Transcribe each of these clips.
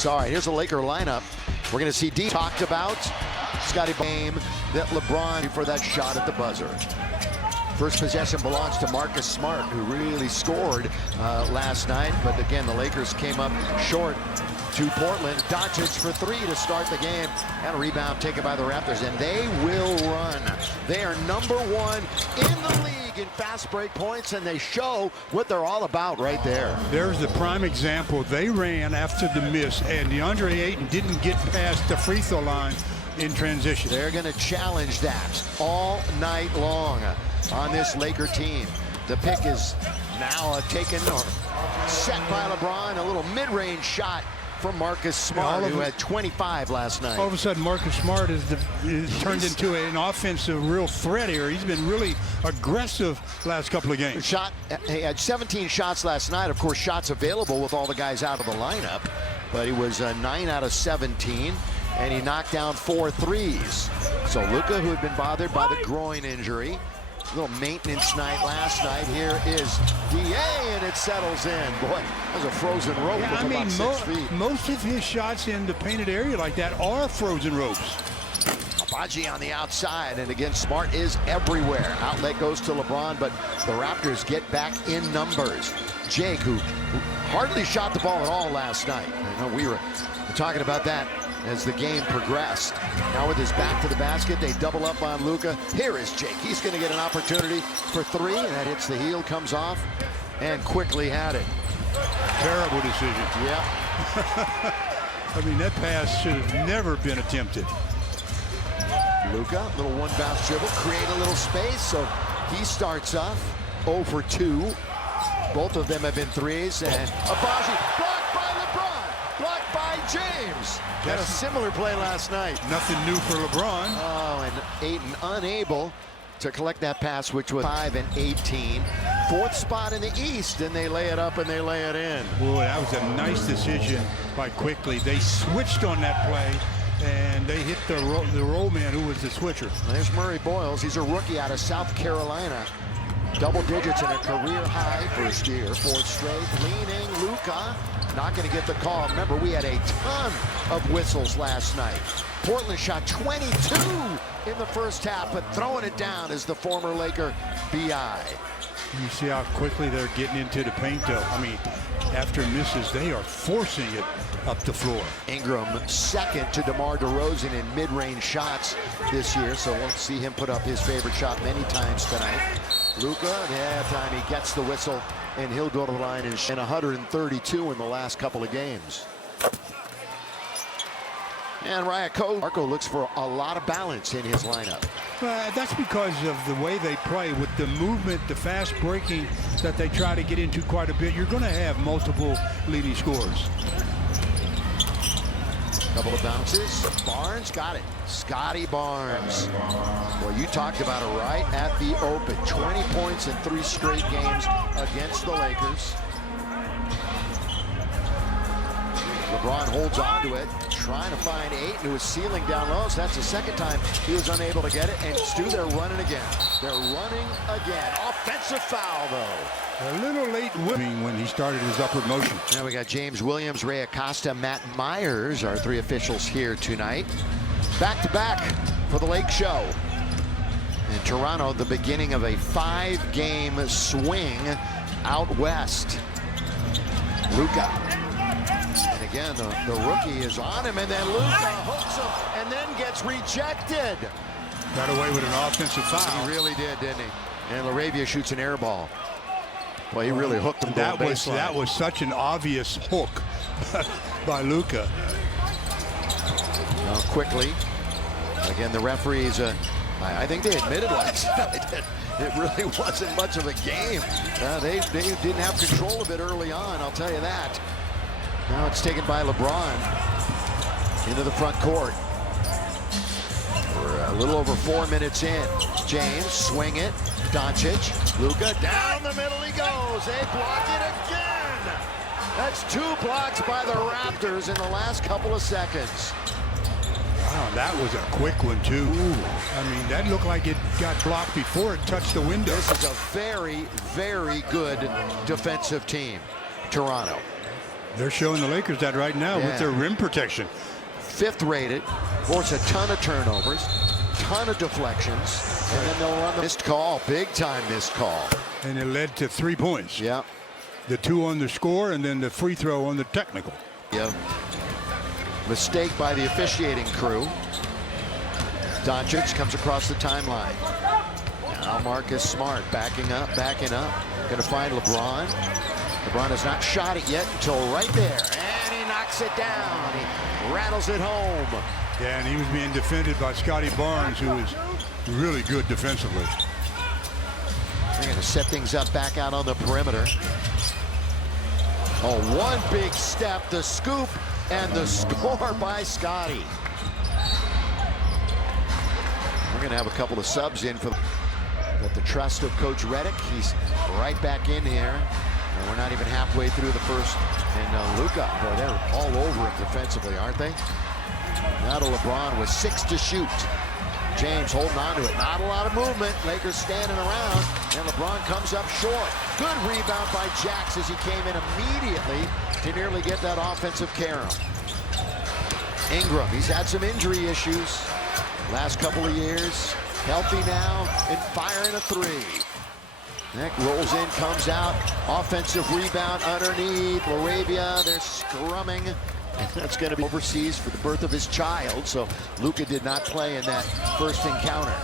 points. All right, here's the Laker lineup. We're going to see D talked about. Scotty game that LeBron for that shot at the buzzer. First possession belongs to Marcus Smart, who really scored last night. But again, the Lakers came up short to Portland. Doncic for three to start the game. And a rebound taken by the Raptors. And they will run. They are #1 in the league in fast break points. And they show what they're all about right there. There's the prime example. They ran after the miss. And DeAndre Ayton didn't get past the free throw line in transition. They're going to challenge that all night long on this Laker team. The pick is now taken or set by LeBron. A little mid-range shot from Marcus Smart, who had 25 last night. All of a sudden, Marcus Smart is turned into an offensive real threat here. He's been really aggressive last couple of games. He had 17 shots last night. Of course, shots available with all the guys out of the lineup. But he was 9 out of 17. And he knocked down 4 threes. So Luka, who had been bothered by the groin injury, a little maintenance night last night. Here is DA, and it settles in. Boy, that was a frozen rope. Yeah, I mean, about 6 feet. Most of his shots in the painted area like that are frozen ropes. Abaji on the outside, and again, Smart is everywhere. Outlet goes to LeBron, but the Raptors get back in numbers. Jake, who hardly shot the ball at all last night. I know we were talking about that as the game progressed. Now with his back to the basket, they double up on Luka. Here is Jake. He's going to get an opportunity for 3, and that hits the heel, comes off, and quickly had it. Terrible decision. Yep. I mean, that pass should have never been attempted. Luka, little one bounce dribble, create a little space, so he starts off 0 for 2. Both of them have been threes, and Abaji blocked by LeBron, blocked by James. Had a similar play last night. Nothing new for LeBron. Oh, and Ayton unable to collect that pass, which was 5 and 18. 4th spot in the East, and they lay it up and they lay it in. Boy, that was a nice decision by Quickly. They switched on that play, and they hit the roll man, who was the switcher. And there's Murray Boyles. He's a rookie out of South Carolina. Double digits in a career high first year, 4th straight. Leaning Luka, not going to get the call. Remember, we had a ton of whistles last night. Portland shot 22 in the first half, but throwing it down is the former Laker B.I. You see how quickly they're getting into the paint, though. I mean, after misses, they are forcing it up the floor. Ingram second to DeMar DeRozan in mid-range shots this year, so we'll see him put up his favorite shot many times tonight. Luka, at halftime, he gets the whistle, and he'll go to the line and 132 in the last couple of games. And Marco looks for a lot of balance in his lineup. That's because of the way they play with the movement, the fast breaking that they try to get into quite a bit. You're going to have multiple leading scorers. Couple of bounces. Barnes got it. Scotty Barnes. Well, you talked about it right at the open. 20 points in 3 straight games against the Lakers. LeBron holds on to it, trying to find Ayton, who is sealing down low. So that's the second time he was unable to get it. And Stu, they're running again. They're running again. Offensive foul, though. A little late when he started his upward motion. Now we got James Williams, Ray Acosta, Matt Myers, our 3 officials here tonight. Back-to-back for the Lake Show. In Toronto, the beginning of a 5-game swing out west. Luka. And again, the rookie is on him, and then Luka hooks him and then gets rejected. Got away with an offensive foul. He really did, didn't he? And LaRavia shoots an air ball. Well, he really hooked him. That was such an obvious hook by Luka. Quickly. Again, the referees, I think they admitted last night that it really wasn't much of a game. They didn't have control of it early on, I'll tell you that. Now it's taken by LeBron into the front court. We're a little over 4 minutes in. James, swing it. Doncic, Luka, down the middle he goes. They block it again. That's 2 blocks by the Raptors in the last couple of seconds. Wow, that was a quick one, too. Ooh. I mean, that looked like it got blocked before it touched the window. This is a very, very good defensive team, Toronto. They're showing the Lakers that right now with their rim protection. 5th rated, force a ton of turnovers, ton of deflections, and then they'll run the missed call, big time missed call. And it led to 3 points. Yeah. The 2 on the score and then the free throw on the technical. Yeah. Mistake by the officiating crew. Doncic comes across the timeline. Now Marcus Smart backing up. Gonna find LeBron. LeBron has not shot it yet until right there. And he knocks it down. He rattles it home. Yeah, and he was being defended by Scotty Barnes, who is really good defensively. They're gonna set things up back out on the perimeter. Oh, one big step, the scoop, and the score by Scotty. We're gonna have a couple of subs in for the trust of Coach Reddick. He's right back in here. And we're not even halfway through the first. And Luka, boy, they're all over it defensively, aren't they? Now to LeBron with 6 to shoot. James holding on to it. Not a lot of movement. Lakers standing around. And LeBron comes up short. Good rebound by Jax as he came in immediately to nearly get that offensive carom. Ingram, he's had some injury issues last couple of years. Healthy now and firing a 3. Neck rolls in, comes out. Offensive rebound underneath. Laravia, they're scrumming. That's going to be overseas for the birth of his child. So Luka did not play in that first encounter.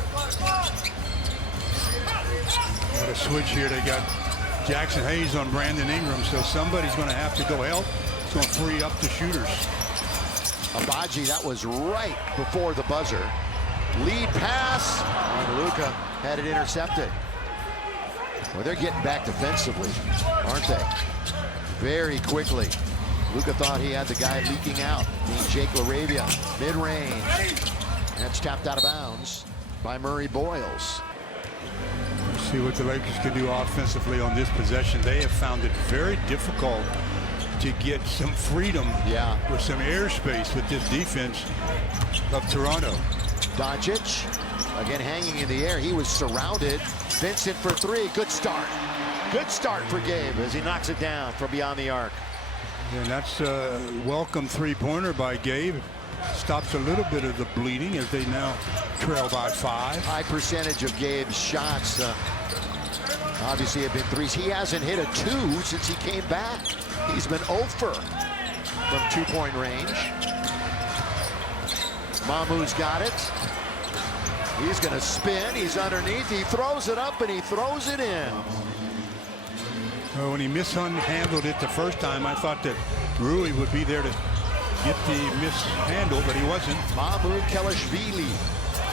Got a switch here. They got Jackson Hayes on Brandon Ingram. So somebody's going to have to go help. It's going to free up the shooters. Abaji, that was right before the buzzer. Lead pass. And Luka had it intercepted. Well, they're getting back defensively, aren't they? Very quickly. Luka thought he had the guy leaking out, being Jake Laravia. Mid-range. That's tapped out of bounds by Murray Boyles. Let's see what the Lakers can do offensively on this possession. They have found it very difficult to get some freedom with some airspace with this defense of Toronto. Doncic, again hanging in the air. He was surrounded. Vincent for 3. Good start. Good start for Gabe as he knocks it down from beyond the arc. And that's a welcome 3-pointer by Gabe. Stops a little bit of the bleeding as they now trail by 5. High percentage of Gabe's shots obviously have been 3s. He hasn't hit a 2 since he came back. He's been 0 for from 2-point range. Mamu's got it. He's going to spin. He's underneath. He throws it up and he throws it in. Well, when he mishandled it the first time, I thought that Rui would be there to get the mishandle, but he wasn't. Mamu Kelishvili.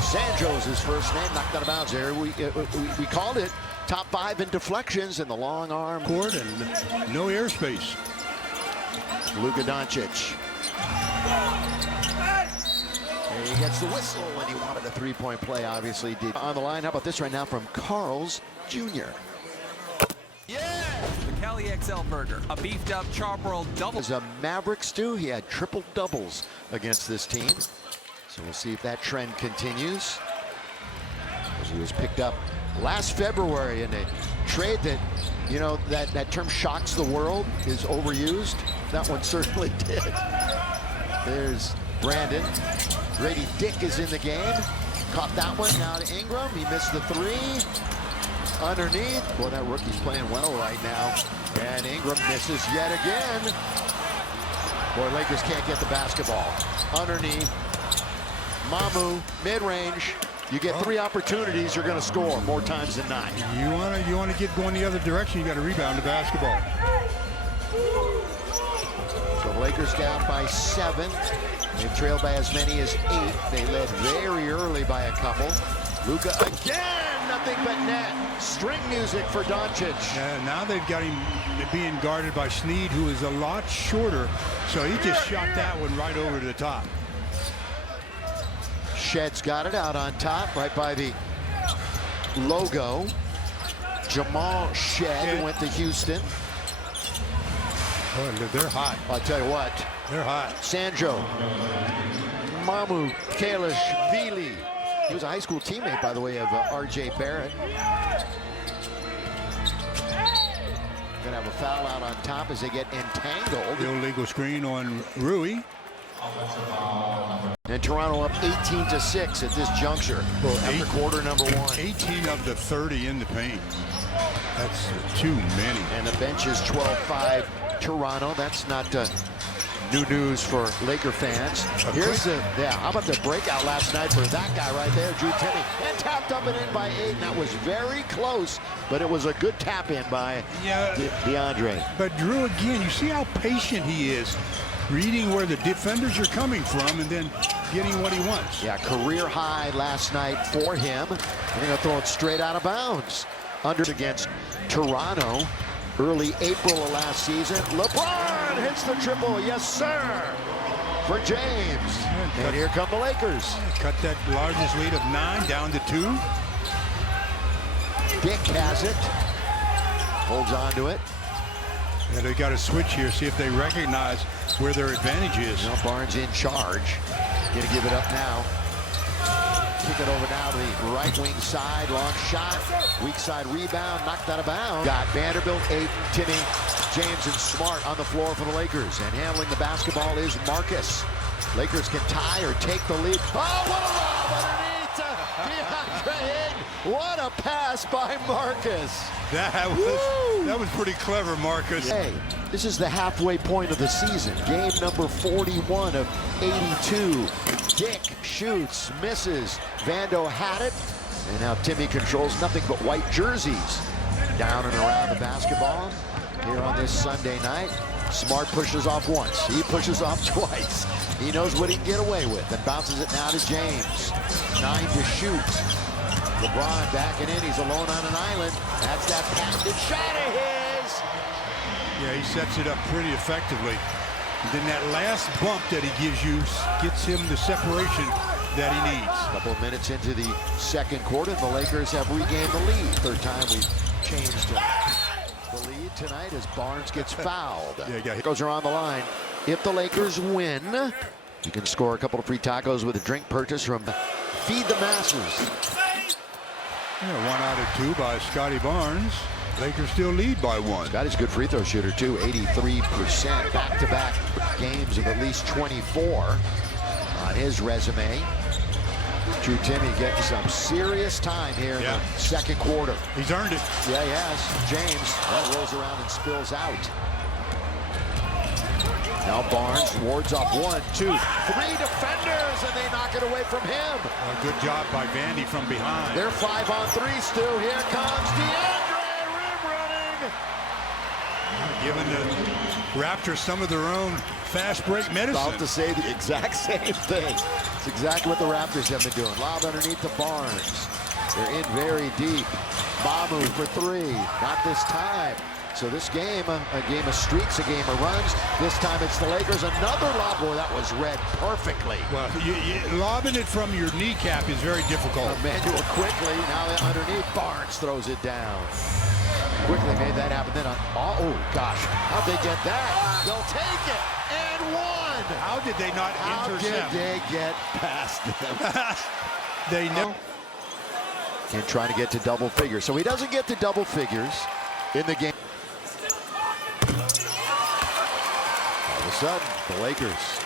Sandro's his first name, knocked out of bounds there. We called it top 5 in deflections in the long arm. Court and no airspace. Luka Doncic. And he gets the whistle, and he wanted a 3-point play, obviously did. On the line, how about this right now from Carl's Jr. Yeah! The Cali XL Burger, a beefed up charbroiled double. As a Maverick stew, he had triple doubles against this team. So we'll see if that trend continues. As he was picked up last February in a trade that, you know, that term shocks the world is overused. That one certainly did. There's Brandon. Grady Dick is in the game. Caught that one. Now to Ingram. He missed the 3. Underneath. Boy, that rookie's playing well right now. And Ingram misses yet again. Boy, Lakers can't get the basketball. Underneath. Mamu, mid-range. You get 3 opportunities, you're going to score more times than not. You want to get going the other direction, you got to rebound the basketball. So the Lakers down by 7. They trailed by as many as 8. They led very early by a couple. Luka again, nothing but net. String music for Doncic. Now they've got him being guarded by Snead, who is a lot shorter. So he just shot that one right over to the top. Shed's got it out on top, right by the logo. Jamal Shed went to Houston. Oh, they're hot. I'll tell you what. They're hot. Sandro. Mamu Kelishvili. He was a high school teammate, by the way, of R.J. Barrett. Gonna have a foul out on top as they get entangled. The illegal screen on Rui. And Toronto up 18-6 at this juncture after quarter number 1. 18 of the 30 in the paint. That's too many. And the bench is 12-5 Toronto. That's not new news for Laker fans. Here's how about the breakout last night for that guy right there, Drew Timme, and tapped up and in by Ayton. That was very close, but it was a good tap in by DeAndre. But Drew, again, you see how patient he is, reading where the defenders are coming from and then getting what he wants. Yeah, career high last night for him. And they're going to throw it straight out of bounds. Under against Toronto, early April of last season. LeBron hits the triple, yes sir, for James. And here come the Lakers. Cut that largest lead of 9 down to 2. Dick has it, holds on to it. And they got to switch here, see if they recognize where their advantage is. Now Barnes in charge. Gonna give it up now. Kick it over now to the right wing side. Long shot. Weak side rebound. Knocked out of bounds. Got Vanderbilt, Ayton, Timme, James, and Smart on the floor for the Lakers. And handling the basketball is Marcus. Lakers can tie or take the lead. Oh, what a lob underneath DeAndre Ayton. What a pass by Marcus. That was pretty clever, Marcus. Hey, this is the halfway point of the season. Game number 41 of 82. Dick shoots, misses. Vando had it. And now Timme controls nothing but white jerseys. Down and around the basketball here on this Sunday night. Smart pushes off once. He pushes off twice. He knows what he can get away with and bounces it now to James. 9 to shoot. LeBron backing in. He's alone on an island. That's that patented shot of his. Yeah, he sets it up pretty effectively. And then that last bump that he gives you gets him the separation that he needs. A couple of minutes into the second quarter, the Lakers have regained the lead. Third time we've changed the lead tonight as Barnes gets fouled. Goes around the line. If the Lakers win, you can score a couple of free tacos with a drink purchase from Feed the Masses. Yeah, 1 out of 2 by Scotty Barnes. Lakers still lead by 1. Scotty's a good free throw shooter too, 83%. Back-to-back games of at least 24 on his resume. Drew Timme getting some serious time here in the second quarter. He's earned it. Yeah, he has. James rolls around and spills out. Now Barnes wards off 1, 2, 3 defenders, and they knock it away from him. Good job by Vandy from behind. They're 5 on 3 still. Here comes DeAndre, rim running. Giving the Raptors some of their own fast break medicine. About to say the exact same thing. It's exactly what the Raptors have been doing. Lob underneath the Barnes. They're in very deep. Mamu for 3. Not this time. So this game, a game of streaks, a game of runs. This time it's the Lakers. Another lob. Boy, that was read perfectly. Well, lobbing it from your kneecap is very difficult. Emmanuel quickly, now underneath. Barnes throws it down. Quickly made that happen. Then, oh gosh, how'd they get that? They'll take it. And 1. How did they not intercept? How did they get past them? They know. And trying to get to double figures. So he doesn't get to double figures in the game. All of a sudden, the Lakers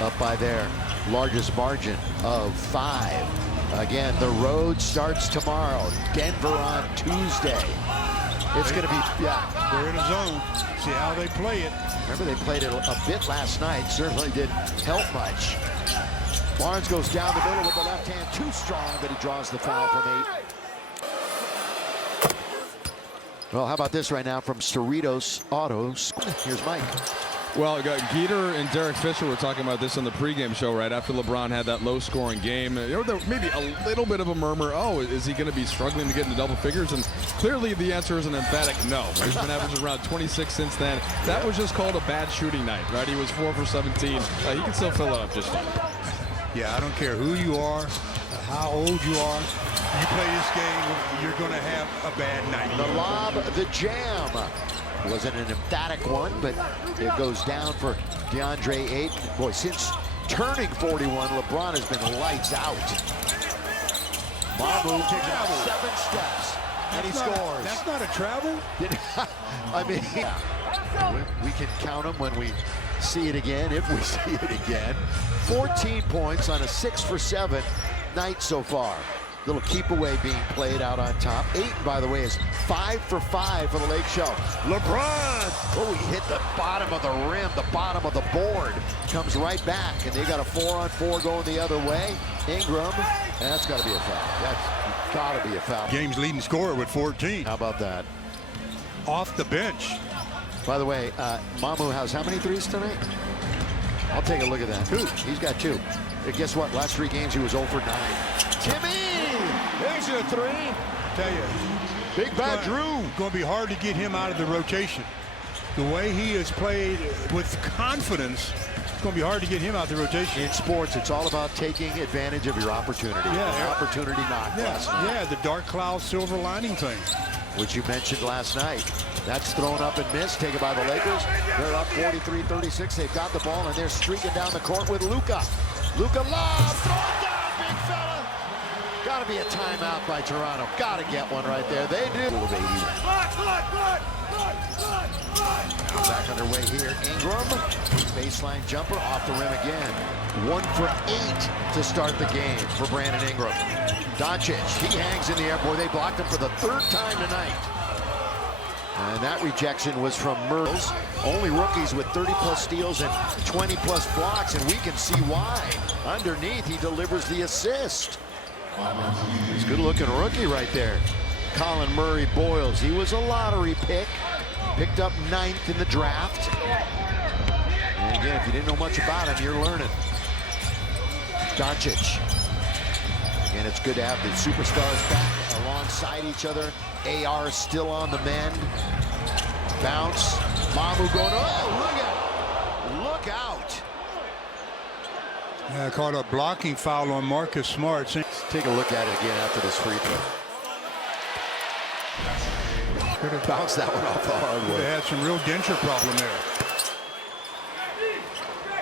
up by their largest margin of 5. Again, the road starts tomorrow. Denver on Tuesday. It's going to be, they're in a zone. See how they play it. Remember, they played it a bit last night. Certainly didn't help much. Barnes goes down the middle with the left hand. Too strong, but he draws the foul from 8. Well, how about this right now from Cerritos Autos? Here's Mike. Well, Geeter and Derek Fisher were talking about this on the pregame show right after LeBron had that low-scoring game. There maybe a little bit of a murmur, oh, is he going to be struggling to get into double figures? And clearly the answer is an emphatic no. He's been averaging around 26 since then. That was just called a bad shooting night, right? He was 4 for 17. He can still fill it up just fine. Yeah, I don't care who you are, how old you are. You play this game, you're going to have a bad night. The lob, the jam. Wasn't an emphatic one, but it goes down for DeAndre Ayton. Boy, since turning 41, LeBron has been lights out. Mamu taking out 7 steps. And he scores. That's not a travel. I mean, we can count them when we see it again, if we see it again. 14 points on a 6-for-7 night so far. Little keep away being played out on top. Ayton, by the way, is 5 for 5 for the Lake Show. LeBron, oh, he hit the bottom of the rim, the bottom of the board. Comes right back, and they got a 4-on-4 going the other way. Ingram, that's got to be a foul. That's got to be a foul. Game's leading scorer with 14. How about that? Off the bench. By the way, Mamu has how many threes tonight? I'll take a look at that. 2. He's got 2. And guess what? Last 3 games, he was 0 for 9. Timmy! There's your 3. Tell you, Big Bad Drew. Going to be hard to get him out of the rotation. The way he has played with confidence, it's going to be hard to get him out of the rotation. In sports, it's all about taking advantage of your opportunity. Yeah. Opportunity knocked. Yeah, the dark cloud silver lining thing. Which you mentioned last night. That's thrown up and missed, taken by the Lakers. They're up 43-36. They've got the ball, and they're streaking down the court with Luka. Luka lob, throw it down, big fella. Got to be a timeout by Toronto. Got to get one right there. They do. Back underway here. Ingram, baseline jumper off the rim again. 1 for 8 to start the game for Brandon Ingram. Doncic, he hangs in the air. Boy, they blocked him for the 3rd time tonight. And that rejection was from Merles. Only rookies with 30-plus steals and 20-plus blocks, and we can see why. Underneath, he delivers the assist. He's a good-looking rookie right there. Colin Murray Boyles. He was a lottery pick. Picked up 9th in the draft. And again, if you didn't know much about him, you're learning. Doncic. And it's good to have the superstars back alongside each other. AR still on the mend. Bounce. Mamu going, oh, look out. Yeah, caught a blocking foul on Marcus Smart. Let's take a look at it again after this free throw. Could have bounced that one off the hardwood. They had some real denture problem there.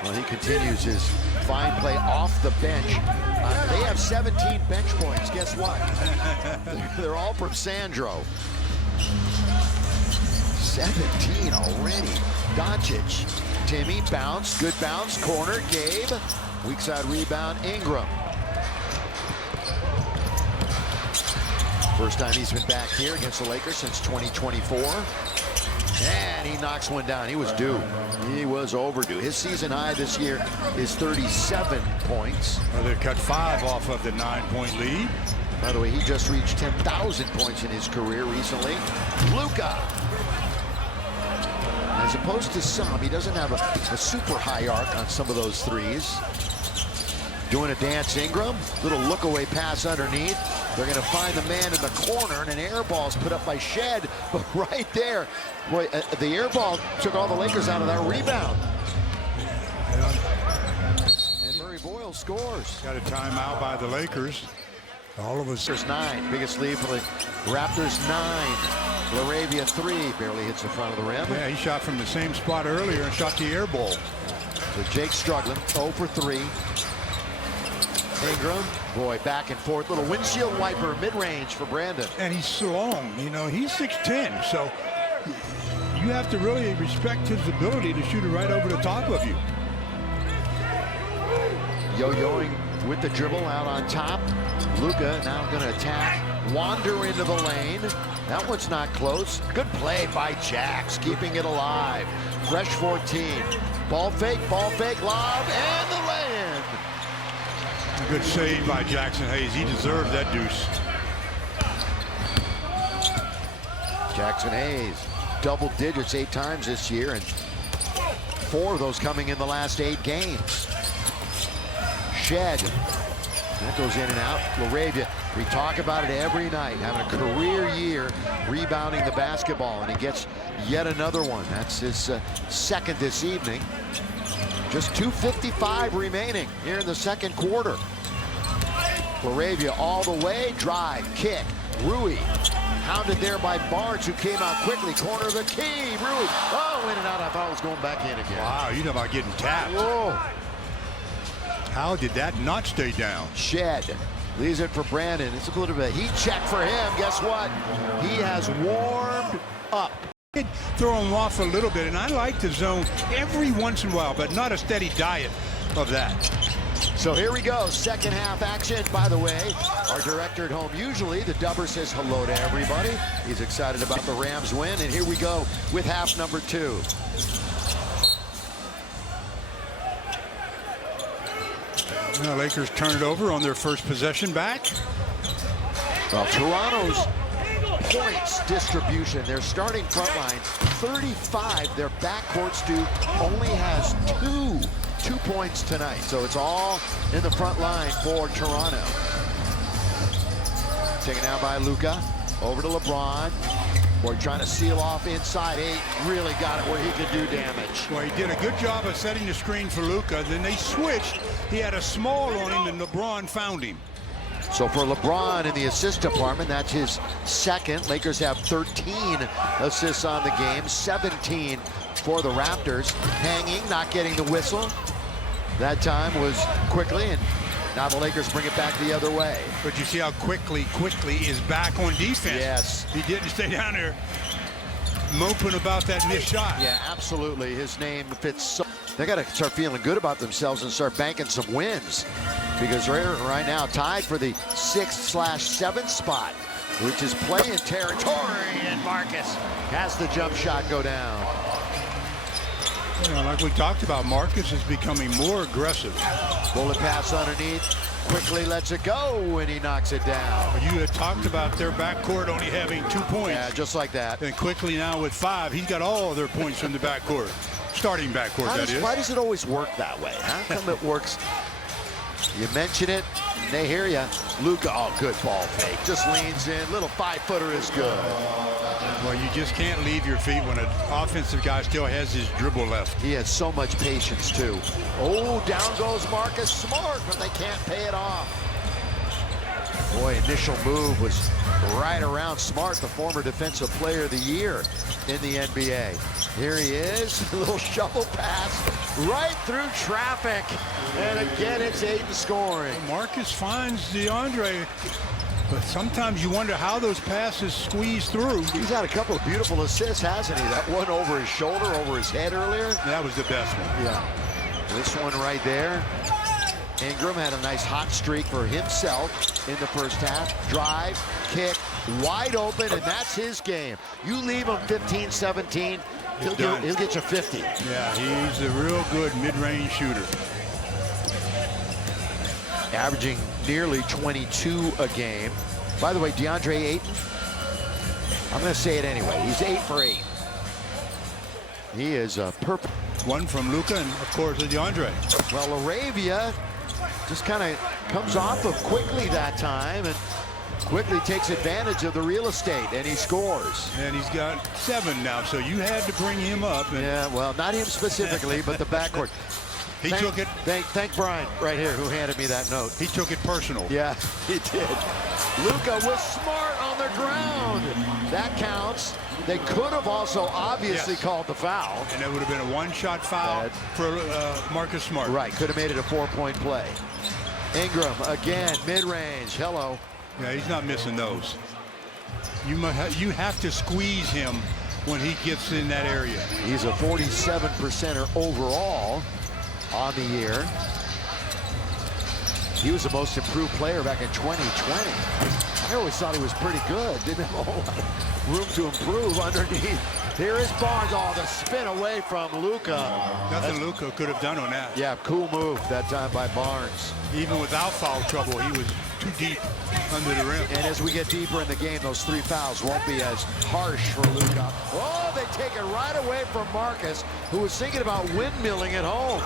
Well, he continues his fine play off the bench. They have 17 bench points. Guess what? They're all from Sandro. 17 already. Doncic. Timmy, bounce. Good bounce. Corner. Gabe. Weak side rebound. Ingram. First time he's been back here against the Lakers since 2024. And he knocks one down. He was due. He was overdue. His season high this year is 37 points. Well, they cut 5 off of the 9-point lead. By the way, he just reached 10,000 points in his career recently. Luka. As opposed to some, he doesn't have a super high arc on some of those threes. Doing a dance, Ingram. Little look away pass underneath. They're going to find the man in the corner, and an air ball is put up by Shed. But right there, boy, the air ball took all the Lakers out of that rebound. And Murray Boyle scores. Got a timeout by the Lakers. All of us. There's 9. Biggest lead for the Raptors, 9. Laravia 3. Barely hits the front of the rim. Yeah, he shot from the same spot earlier and shot the air ball. So Jake struggling, 0 for 3. Ingram, boy, back and forth. Little windshield wiper mid-range for Brandon. And he's so long, you know, he's 6'10", so you have to really respect his ability to shoot it right over the top of you. Yo-yoing with the dribble out on top. Luka now going to attack, wander into the lane. That one's not close. Good play by Jax, keeping it alive. Fresh 14. Ball fake, lob, and the lay-in. A good save by Jackson Hayes. He deserved that deuce. Jackson Hayes, double digits 8 times this year, and 4 of those coming in the last 8 games. Shed, that goes in and out. Laravia, we talk about it every night, having a career year rebounding the basketball, and he gets yet another one. That's his second this evening. Just 2:55 remaining here in the second quarter. Laravia all the way, drive, kick. Rui hounded there by Barnes, who came out quickly. Corner of the key. Rui, oh, in and out. I thought it was going back in again. Wow, you know about getting tapped. Whoa. How did that not stay down? Shed Leaves it for Brandon. It's a little bit of a heat check for him. Guess what? He has warmed up. Throw him off a little bit, and I like the zone every once in a while, but not a steady diet of that. So here we go, second half action. By the way, our director at home, usually the Dubber says hello to everybody. He's excited about the Rams win, and here we go with half number 2. The Lakers turn it over on their first possession back. Well, Toronto's points distribution, their starting front line, 35. Their backcourt, Stu, only has 2 points tonight. So it's all in the front line for Toronto. Taken down by Luka. Over to LeBron. Boy, trying to seal off inside 8. Really got it where he could do damage. Well, he did a good job of setting the screen for Luka. Then they switched. He had a small on him, and LeBron found him. So for LeBron in the assist department, that's his second. Lakers have 13 assists on the game, 17 for the Raptors. Hanging, not getting the whistle. That time was quickly, and now the Lakers bring it back the other way. But you see how quickly is back on defense. Yes. He didn't stay down there moping about that missed shot. Yeah, absolutely. His name fits so. They got to start feeling good about themselves and start banking some wins, because right now tied for the 6/7 spot, which is playing territory, and Marcus has the jump shot go down. You know, like we talked about, Marcus is becoming more aggressive. Bullet pass underneath, quickly lets it go, and he knocks it down. You had talked about their backcourt only having 2 points. Yeah, just like that. And quickly now with 5, he's got all of their points from the backcourt. Starting backcourt, that is. Why does it always work that way? How come it works? You mention it, and they hear you. Luka, oh, good ball fake. Just leans in. Little 5-footer is good. Well, you just can't leave your feet when an offensive guy still has his dribble left. He has so much patience, too. Oh, down goes Marcus Smart, but they can't pay it off. Boy, initial move was right around Smart, the former Defensive Player of the Year in the NBA. Here he is, a little shovel pass right through traffic. And again, it's Ayton scoring. Marcus finds DeAndre, but sometimes you wonder how those passes squeeze through. He's had a couple of beautiful assists, hasn't he? That one over his shoulder, over his head earlier. That was the best one. Yeah. This one right there. Ingram had a nice hot streak for himself in the first half. Drive, kick, wide open, and that's his game. You leave him 15-17, he'll get you 50. Yeah, he's a real good mid-range shooter. Averaging nearly 22 a game. By the way, DeAndre Ayton, I'm going to say it anyway. He's 8 for 8. He is a perfect. One from Luka and, of course, DeAndre. Well, Laravia just kind of comes off of quickly that time and quickly takes advantage of the real estate, and he scores. And he's got 7 now, so you had to bring him up. And yeah, well, not him specifically, but the backcourt. He took it. Thank Brian right here, who handed me that note. He took it personal. Yeah, he did. Luka was Smart on the ground. That counts. They could have also obviously called the foul. And that would have been a one-shot foul for Marcus Smart. Right, could have made it a 4-point play. Ingram again, mid-range. Hello. Yeah, he's not missing those. You have to squeeze him when he gets in that area. He's a 47%er overall on the year. He was the most improved player back in 2020. I always thought he was pretty good. Didn't have a whole lot of room to improve underneath. Here is Barnes. Oh, the spin away from Luka. Nothing Luka could have done on that. Yeah, cool move that time by Barnes. Even without foul trouble, he was too deep under the rim. And as we get deeper in the game, those 3 fouls won't be as harsh for Luka. Oh, they take it right away from Marcus, who was thinking about windmilling at home.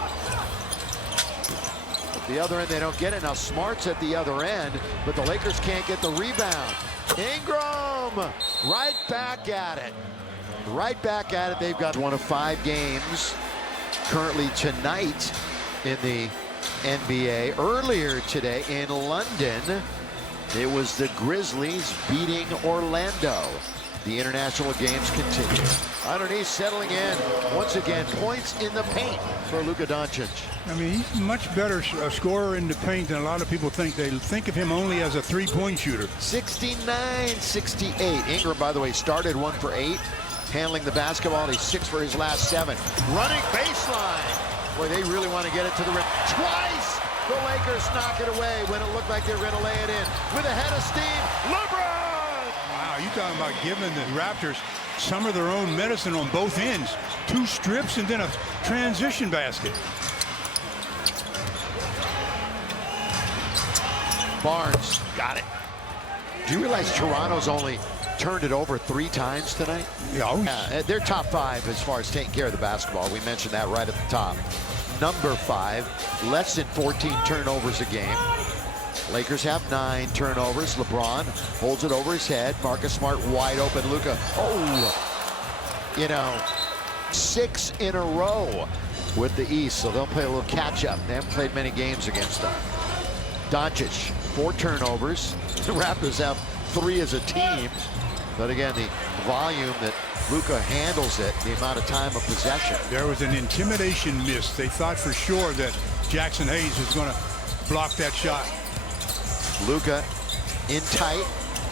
At the other end, they don't get it. Now Smart's at the other end, but the Lakers can't get the rebound. Ingram right back at it. Right back at it. They've got one of 5 games currently tonight in the NBA. Earlier today in London, it was the Grizzlies beating Orlando. The international games continue. Underneath, settling in. Once again, points in the paint for Luka Doncic. I mean, he's a much better scorer in the paint than a lot of people think. They think of him only as a three-point shooter. 69-68. Ingram, by the way, started 1 for 8. Handling the basketball. He's 6 for his last 7. Running baseline. Boy, they really want to get it to the rim. Twice! The Lakers knock it away when it looked like they were going to lay it in. With a head of steam, LeBron! Wow, you talking about giving the Raptors some of their own medicine on both ends. 2 strips and then a transition basket. Barnes got it. Do you realize Toronto's only turned it over 3 times tonight? Yeah, they're top 5 as far as taking care of the basketball. We mentioned that right at the top. Number 5, less than 14 turnovers a game. Lakers have 9 turnovers. LeBron holds it over his head. Marcus Smart wide open. Luka, 6 in a row with the East, so they'll play a little catch up. They haven't played many games against them. Doncic, 4 turnovers. The Raptors have 3 as a team. But again, the volume that Luka handles it, the amount of time of possession. There was an intimidation miss. They thought for sure that Jackson Hayes was going to block that shot. Luka in tight,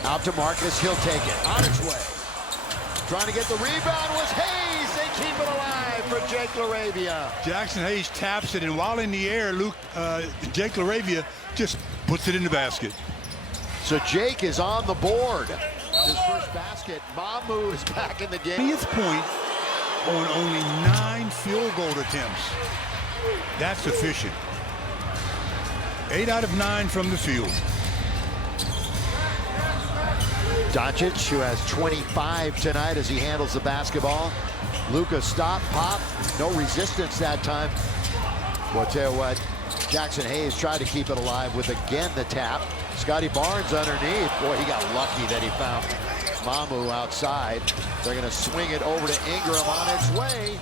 out to Marcus. He'll take it on its way. Trying to get the rebound was Hayes. They keep it alive for Jake LaRavia. Jackson Hayes taps it, and while in the air, Jake LaRavia just puts it in the basket. So Jake is on the board. His first basket. Mamu is back in the game. 20th point on only 9 field goal attempts. That's efficient. 8 out of 9 from the field. Doncic, who has 25 tonight as he handles the basketball. Luka stop, pop, no resistance that time. Well, I'll tell you what, Jackson Hayes tried to keep it alive with again the tap. Scotty Barnes underneath. Boy, he got lucky that he found Mamu outside. They're going to swing it over to Ingram on its way.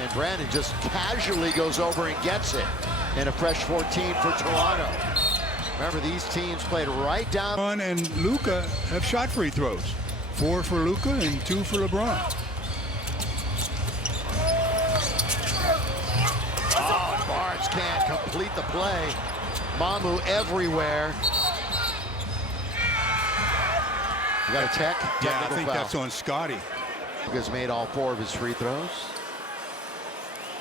And Brandon just casually goes over and gets it. And a fresh 14 for Toronto. Remember, these teams played right down. And Luka have shot free throws. 4 for Luka and 2 for LeBron. Oh, Barnes can't complete the play. Mamu everywhere. You got a tech? Yeah, I think that's on Scotty. Luka's made all 4 of his free throws.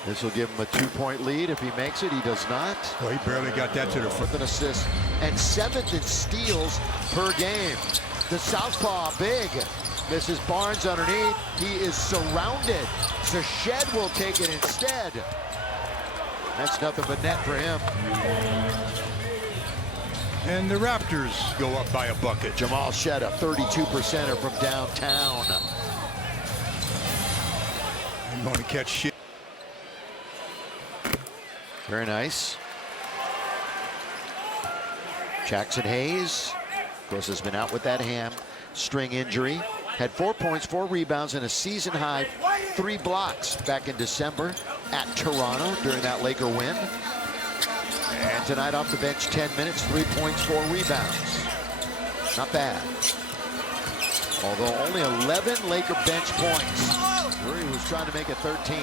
This will give him a 2-point lead. If he makes it, he does not. Well, he barely got that to the front. With an assist and 7th in steals per game. The southpaw, big. Misses Barnes underneath. He is surrounded. So Shed will take it instead. That's nothing but net for him. And the Raptors go up by a bucket. Jamal Shed, a 32%er from downtown. I'm going to catch shit. Very nice. Jackson Hayes, of course, has been out with that hamstring injury. Had 4 points, 4 rebounds, and a season-high 3 blocks back in December at Toronto during that Laker win. And tonight off the bench, 10 minutes, 3 points, 4 rebounds. Not bad. Although only 11 Laker bench points. Murray was trying to make it 13.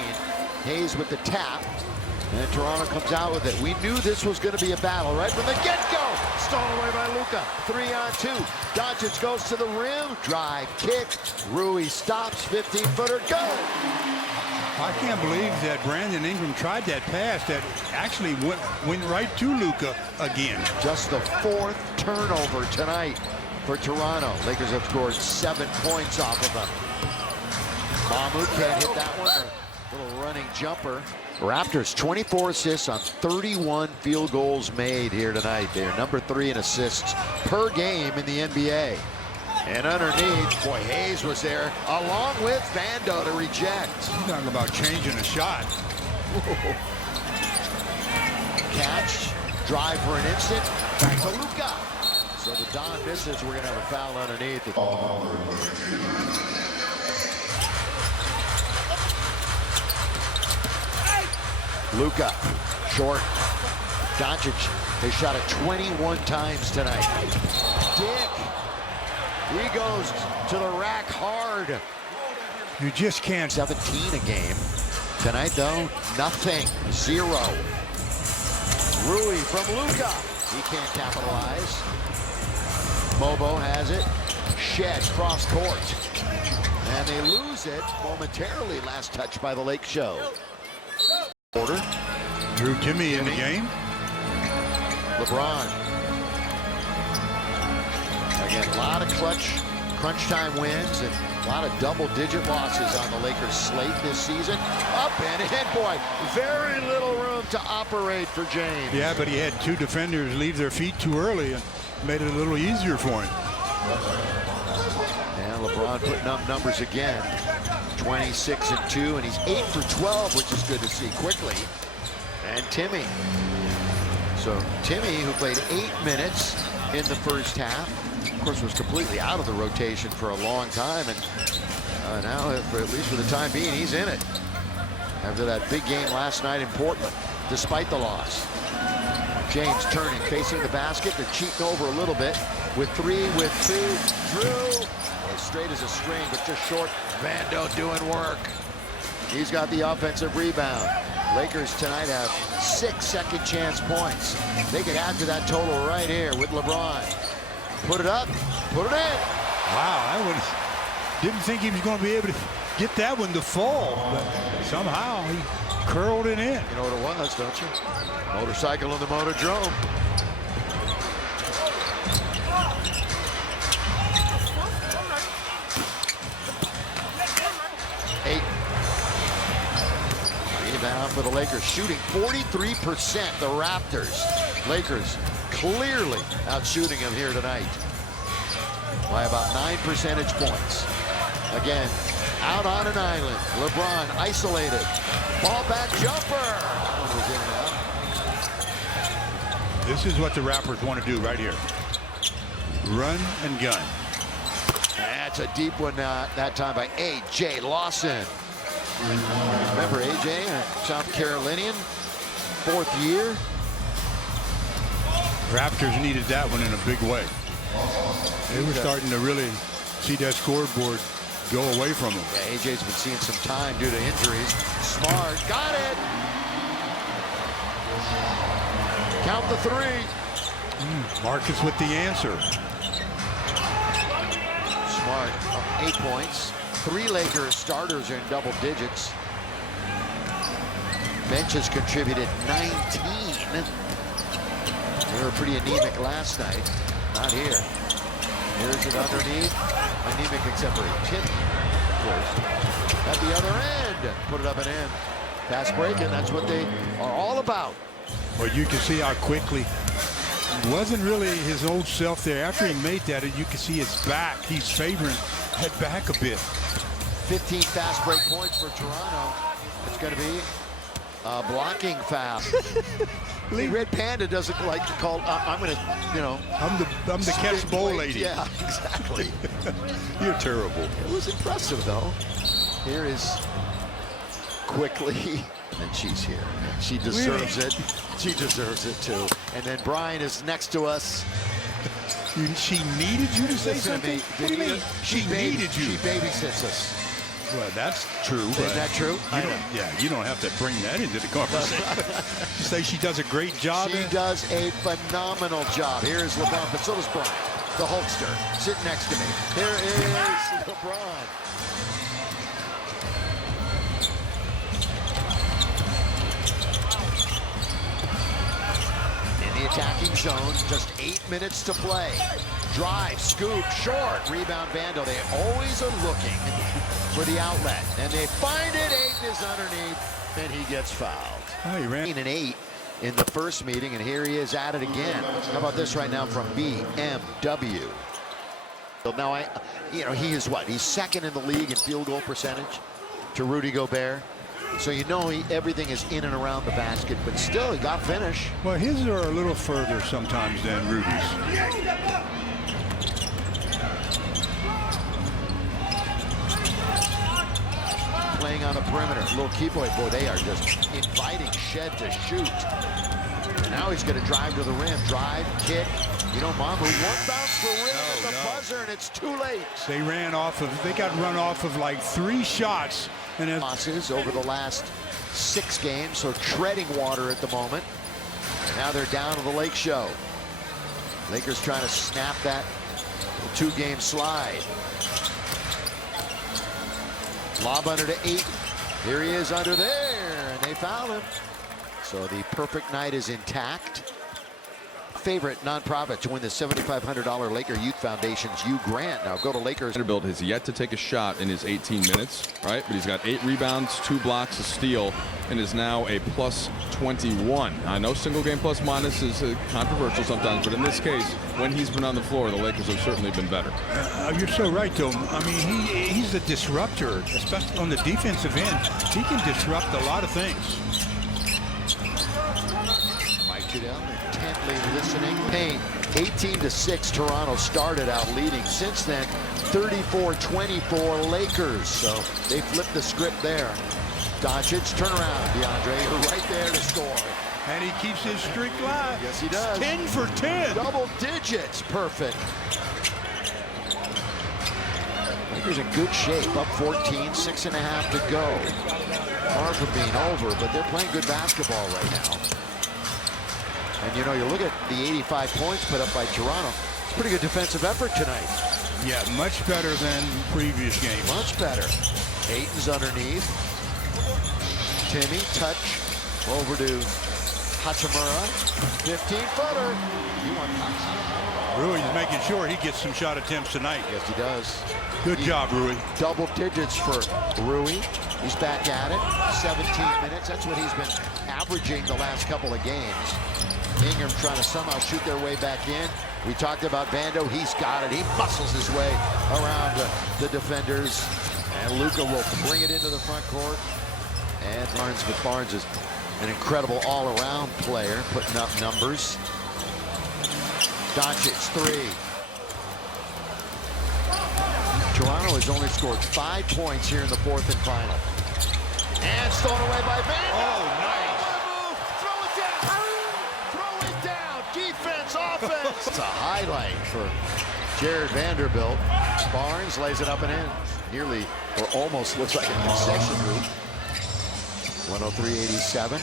Hayes with the tap. And Toronto comes out with it. We knew this was going to be a battle right from the get-go. Stolen away by Luka. 3-on-2. Doncic goes to the rim. Drive, kick. Rui stops. 15-footer. Go! I can't believe that Brandon Ingram tried that pass that actually went right to Luka again. Just the 4th turnover tonight for Toronto. Lakers have scored 7 points off of them. Mamu can't hit that one. A little running jumper. Raptors 24 assists on 31 field goals made here tonight. They're number 3 in assists per game in the NBA. And underneath, boy, Hayes was there along with Vando to reject. He's talking about changing a shot. Catch, drive for an instant, back to Luka. So the Don misses, we're gonna have a foul underneath. Luka, short. Doncic has shot it 21 times tonight. Dick He goes to the rack hard. You just can't. 17 a game. Tonight, though, nothing. 0. Rui from Luka. He can't capitalize. Mobo has it. Shed cross court. And they lose it momentarily. Last touch by the Lake Show. Order. Drew Timmy in the game. LeBron. Again, a lot of crunch time wins and a lot of double-digit losses on the Lakers slate this season. Up and in, boy, very little room to operate for James. Yeah, but he had 2 defenders leave their feet too early and made it a little easier for him. And LeBron putting up numbers again. 26 and 2, and he's 8 for 12, which is good to see quickly. And Timmy. So Timmy, who played 8 minutes in the first half, of course, was completely out of the rotation for a long time, and now, at least for the time being, he's in it. After that big game last night in Portland, despite the loss. James turning, facing the basket. They're cheating over a little bit with 3, with 2. Drew, as straight as a string, but just short. Vando doing work. He's got the offensive rebound. Lakers tonight have 6 second chance points. They could add to that total right here with LeBron. Put it up, put it in. Wow, didn't think he was going to be able to get that one to fall, but somehow he curled it in. You know what it was, don't you? Motorcycle in the Motodrome. Rebound for the Lakers, shooting 43%. The Raptors. Lakers clearly out shooting him here tonight by about 9 percentage points. Again, out on an island. LeBron isolated. Ball back jumper. This is what the Raptors want to do right here. Run and gun. That's a deep one that time by A.J. Lawson. Remember A.J., South Carolinian, 4th year. Raptors needed that one in a big way. They were starting to really see that scoreboard go away from them. Yeah, A.J.'s been seeing some time due to injuries. Smart, got it! Count the 3. Marcus with the answer. Smart, up 8 points. 3 Lakers starters are in double digits. Bench has contributed 19. They were pretty anemic last night. Not here. Here's it underneath. Anemic except for Timmy, of course. At the other end. Put it up and in. Pass breaking, that's what they are all about. Well, you can see how quickly wasn't really his old self there. After he made that, you can see his back. He's favoring head back a bit. 15 fast break points for Toronto. It's going to be a blocking foul. Red Panda doesn't like to call. I'm going to, you know. I'm the catch bowl lady. Yeah, exactly. You're terrible. It was impressive, though. Here is quickly. And she's here. She deserves it. She deserves it, too. And then Brian is next to us. She needed you to say something? What do you mean? She needed you. She babysits us. Well, that's true. Is that true? You don't have to bring that into the conversation. You say she does a great job. She does a phenomenal job. Here's LeBron, but so does Brian, the Hulkster, sitting next to me. Here is LeBron. In the attacking zone, just 8 minutes to play. Drive, scoop, short, rebound, Vando. They always are looking for the outlet, and they find it. Ayton is underneath, and he gets fouled. Oh, he ran 8 in the first meeting, and here he is at it again. How about this right now from BMW? Now, he is what? He's second in the league in field goal percentage to Rudy Gobert. So you know everything is in and around the basket, but still, he got finish. Well, his are a little further sometimes than Rudy's. Playing on the perimeter. Little key boy, they are just inviting Shed to shoot. And now he's going to drive to the rim. Drive, kick, You know, Mamu, one bounce for rim at the buzzer, and it's too late. They got run off of like 3 shots. And losses over the last 6 games, so treading water at the moment. Now they're down to the Lake Show. Lakers trying to snap that 2-game slide. Lob under to Ayton. Here he is under there, and they foul him. So the perfect night is intact. Favorite nonprofit to win the $7,500 Laker Youth Foundation's U Grant. Now go to Lakers. Vanderbilt has yet to take a shot in his 18 minutes, right? But he's got 8 rebounds, 2 blocks, a steal, and is now a plus 21. I know single game plus minus is controversial sometimes, but in this case, when he's been on the floor, the Lakers have certainly been better. You're so right, though. I mean, he's a disruptor, especially on the defensive end. He can disrupt a lot of things. Intently listening. Payne, 18-6. Toronto started out leading. Since then, 34-24 Lakers. So they flipped the script there. Doncic, turn around, DeAndre, right there to score. And he keeps his streak alive. Yes, he does. 10 for 10. Double digits. Perfect. Lakers in good shape. Up 14, 6.5 to go. Far from being over, but they're playing good basketball right now. And, you know, you look at the 85 points put up by Toronto. It's a pretty good defensive effort tonight. Yeah, much better than previous games. Much better. Ayton's underneath. Timmy, touch. Over to Hachimura. 15-footer. You want Rui's making sure he gets some shot attempts tonight. Yes, he does. Good job, Rui. Double digits for Rui. He's back at it. 17 minutes. That's what he's been averaging the last couple of games. Ingram trying to somehow shoot their way back in. We talked about Vando. He's got it. He muscles his way around the defenders. And Luka will bring it into the front court. And Barnes, but Barnes is an incredible all-around player, putting up numbers. Doncic, 3. Toronto has only scored 5 points here in the 4th and final. And stolen away by Vando. Oh, nice. Defense, offense. It's a highlight for Jared Vanderbilt. Barnes lays it up and in. Nearly, or almost looks like a concession move. 103-87.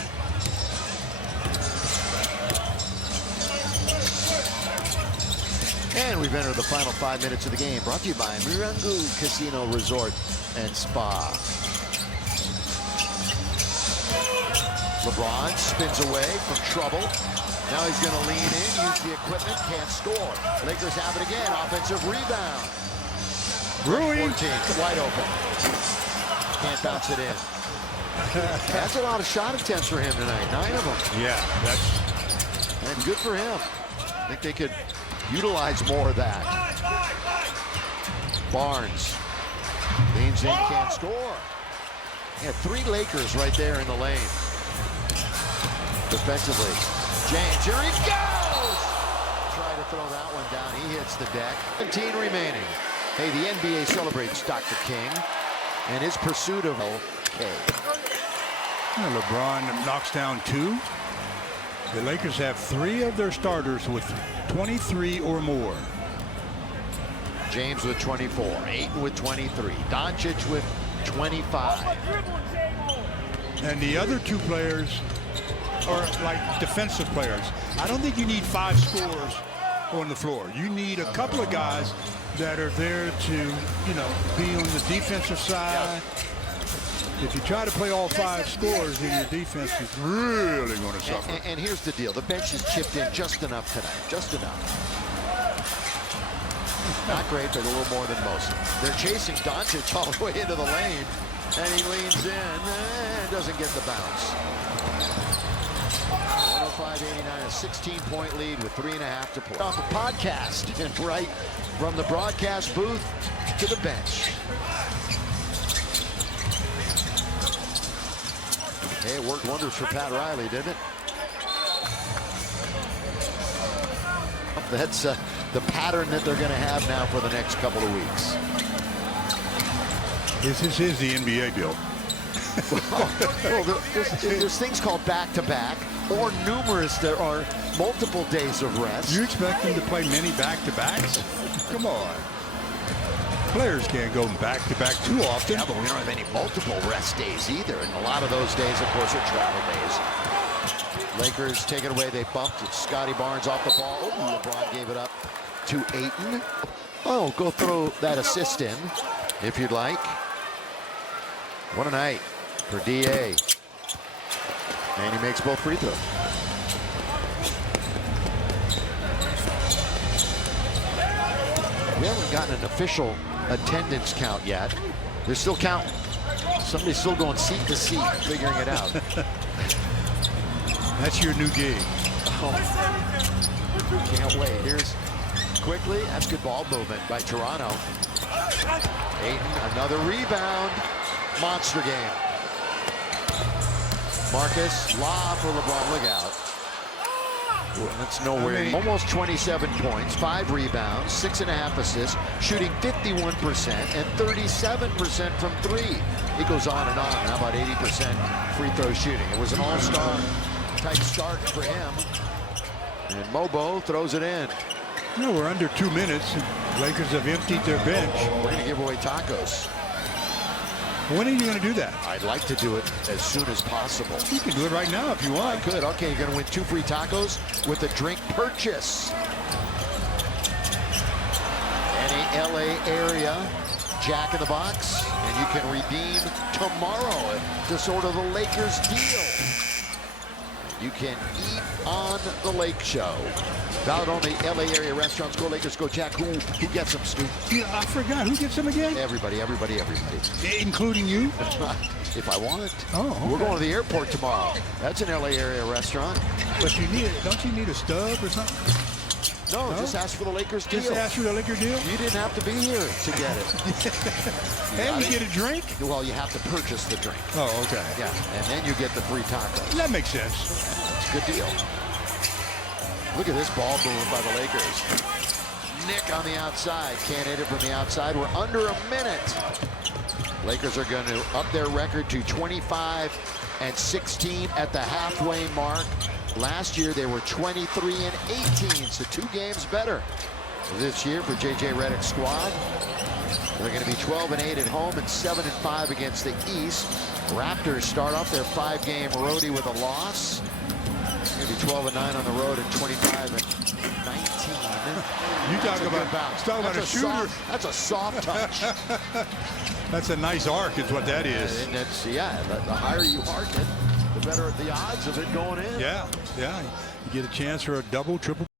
And we've entered the final 5 minutes of the game. Brought to you by Mirangu Casino Resort and Spa. LeBron spins away from trouble. Now he's going to lean in, use the equipment, can't score. Lakers have it again, offensive rebound. Rui. 14, wide open. Can't bounce it in. That's a lot of shot attempts for him tonight, 9 of them. Yeah, that's... And good for him. I think they could utilize more of that. Barnes leans in, can't score. Yeah, 3 Lakers right there in the lane. Defensively. James, here he goes! Try to throw that one down. He hits the deck. 17 remaining. Hey, the NBA celebrates Dr. King and his pursuit of K. LeBron knocks down 2. The Lakers have 3 of their starters with 23 or more. James with 24. Ayton with 23. Doncic with 25. And the other 2 players are like defensive players. I don't think you need 5 scorers on the floor. You need a couple of guys that are there to, you know, be on the defensive side. If you try to play all 5 scorers, then your defense is really going to suffer. And here's the deal. The bench has chipped in just enough tonight. Just enough. Not great, but a little more than most. They're chasing Doncic all the way into the lane. And he leans in and doesn't get the bounce. 105-89, a 16-point lead with 3.5 to play. Off the podcast and right from the broadcast booth to the bench. Hey, it worked wonders for Pat Riley, didn't it? That's the pattern that they're going to have now for the next couple of weeks. This is the NBA, Bill. Well, there's things called back-to-back. or numerous. There are multiple days of rest. You expect them to play many back-to-backs? Come on. Players can't go back-to-back too often. Yeah, but we don't have any multiple rest days either. And a lot of those days, of course, are travel days. Lakers take it away. They bumped it. Scotty Barnes off the ball. Oh, LeBron gave it up to Ayton. Oh, go throw that assist in if you'd like. What a night for DA. And he makes both free throws. We haven't gotten an official attendance count yet. They're still counting. Somebody's still going seat to seat, figuring it out. That's your new gig. Oh, can't wait. Here's quickly. That's good ball movement by Toronto. Ayton, another rebound. Monster game. Marcus, lob for LeBron. Look out. That's nowhere. Almost 27 points, 5 rebounds, 6.5 assists, shooting 51% and 37% from 3. He goes on and on. How about 80% free throw shooting? It was an all-star type start for him. And Mobo throws it in. No, we're under 2 minutes. Lakers have emptied their bench. We're going to give away tacos. When are you going to do that? I'd like to do it as soon as possible. You can do it right now if you want. I could. Okay, you're going to win 2 free tacos with a drink purchase. Any LA area, Jack in the Box, and you can redeem tomorrow to sort of the Lakers deal. You can eat on the Lake Show. Valid only LA area restaurants. Go Lakers, go Jack. Who gets them, Stu? Yeah, I forgot. Who gets them again? Everybody. Including you? If I want. Oh, okay. We're going to the airport tomorrow. That's an LA area restaurant. But don't you need a stub or something? No, just ask for the Lakers deal. Just ask for the Lakers deal? You didn't have to be here to get it. And you get a drink? Well, you have to purchase the drink. Oh, okay. Yeah, and then you get the free tacos. That makes sense. It's a good deal. Look at this ball movement by the Lakers. Nick on the outside. Can't hit it from the outside. We're under a minute. Lakers are going to up their record to 25-16 at the halfway mark. Last year, they were 23-18, so 2 games better this year for J.J. Redick's squad. They're going to be 12-8 at home and 7-5 against the East. Raptors start off their 5-game roadie with a loss. Going to be 12-9 on the road and 25-19. You talk about a shooter. That's a soft touch. That's a nice arc is what that is. And that's, yeah, the higher you arc it, the better the odds of it going in. Yeah. You get a chance for a double, triple.